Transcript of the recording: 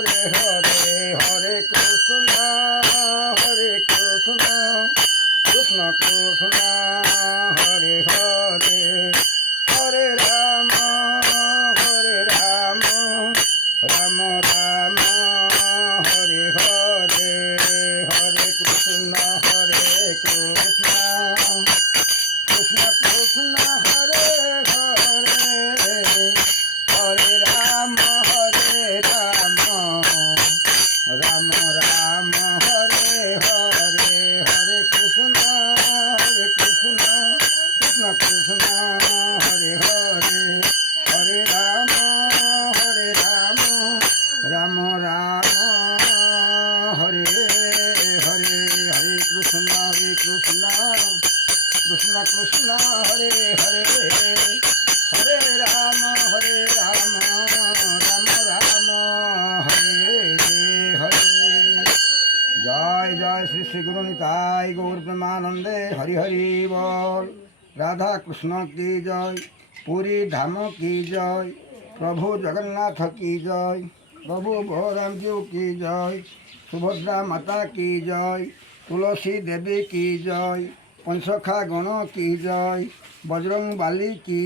হরে হরে হরে কৃষ্ণ কৃষ্ণ কৃষ্ণ হরে হরে হরে রাম রাম রাম হরে হরে হরে কৃষ্ণ কৃষ্ণ কৃষ্ণ হরে হরে হরে রাম রাম রাম হরে হরে হরে কৃষ্ণ কৃষ্ণ কৃষ্ণ হরে হরে হরে রাম রাম রাম হরে হরে হরে কৃষ্ণ কৃষ্ণ কৃষ্ণ হরে হরে হরে রাম রাম রাম হরে হরে। জয় জয় শ্রী শ্রী গুরু নিতাই গৌর প্রেমানন্দে হরি হরি বল। রাধা কৃষ্ণ की जय, पूरी धाम की जय, प्रभु जगन्नाथ की जय, प्रभु बलराम जी की जय, सुभद्रा माता की जय, तुलसी देवी की जय, पंचखा गण की जय, बजरंग बाली की